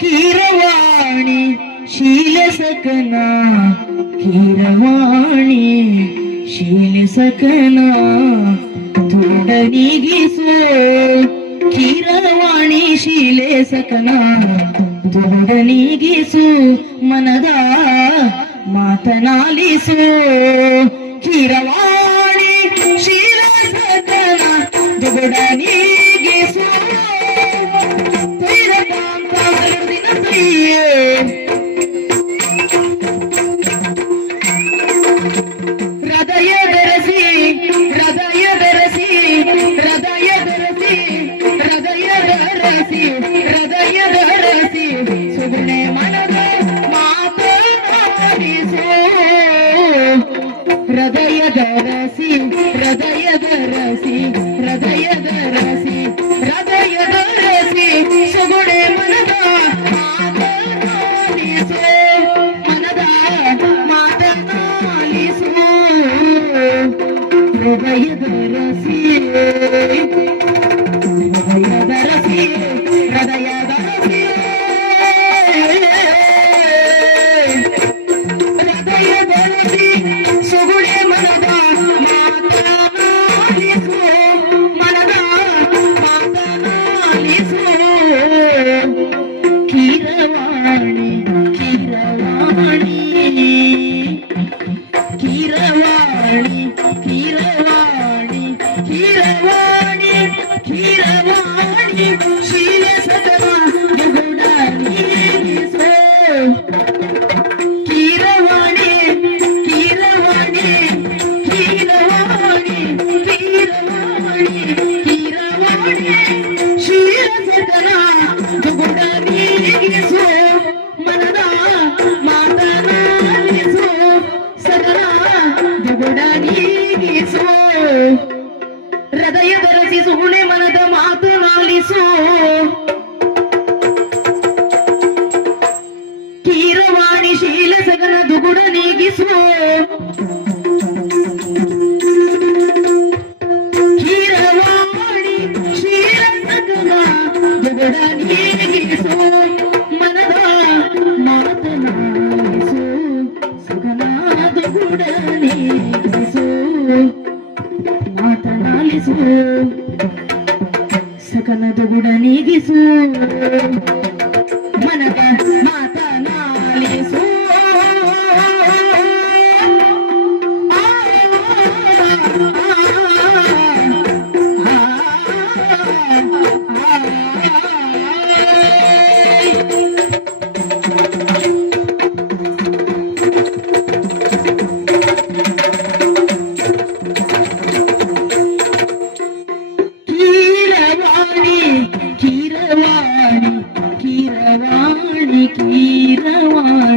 ಕೀರವಾಣಿ ಶೀಲಸಕನ ಕೀರವಾಣಿ ಶೀಲಸಕನ ದುಂಡನಿಗಿಸೋ ಕೀರವಾಣಿ ಶೀಲೇಸಕನ ದುಂಡನಿಗಿಸು ಮನದ ಮಾತನಾಲಿಸು. ಕೀರವಾಣಿ ಶೀಲಸಕನ ದುಂಡನಿಗಿಸು see கீழே உடனே Kiravani, Kiravani, Kiravani, Kiravani.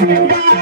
Thank you.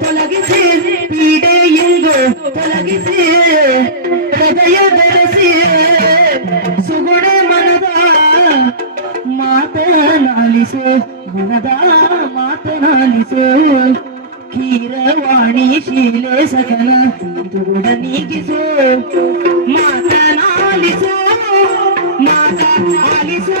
ತೊಲಗಿಸಿ ಪೀಡೆಯಿಂದು ತೊಲಗಿಸಿ, ಹೃದಯ ಬೆರೆಸಿ, ಸುಗುಣ ಮನದ ಮಾತನಾಲಿಸು ಮನದ ಮಾತನಾಲಿಸು. ಕೀರವಾಣಿ ಶೀಲೆ ಸಕಲ ದುರುಡ ನೀಗಿಸು, ಮಾತನಾಲಿಸು ಮಾತನಾಲಿಸು.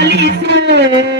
Alice.